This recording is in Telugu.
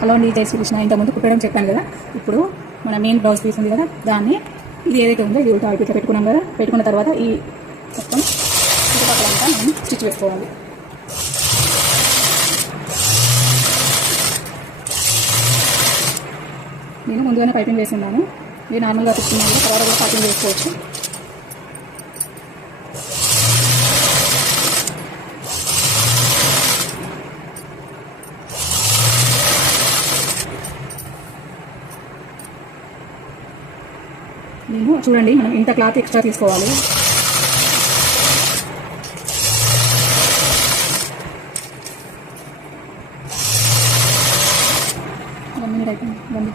హలో అండి, జై శ్రీకృష్ణ. ఇంతకుముందు కుట్టడం చెప్పాను కదా. ఇప్పుడు మన మెయిన్ బ్లౌజ్ పీస్ ఉంది కదా, దాన్ని ఇది ఏదైతే ఉందో ఇది ఉల్టా ఇట్లా పెట్టుకున్నాం కదా. పెట్టుకున్న తర్వాత ఈ మొత్తం చుట్టుపక్కలంతా మనం స్టిచ్ వేసుకోవాలి. నేను ముందుగానే పైపింగ్ వేస్తున్నాను. ఇది నార్మల్గా పెట్టుకున్నాను, తర్వాత కూడా పైపింగ్ వేసుకోవచ్చు. నేను చూడండి, మనం ఇంత క్లాత్ ఎక్స్ట్రా తీసుకోవాలి. అయిపోయింది.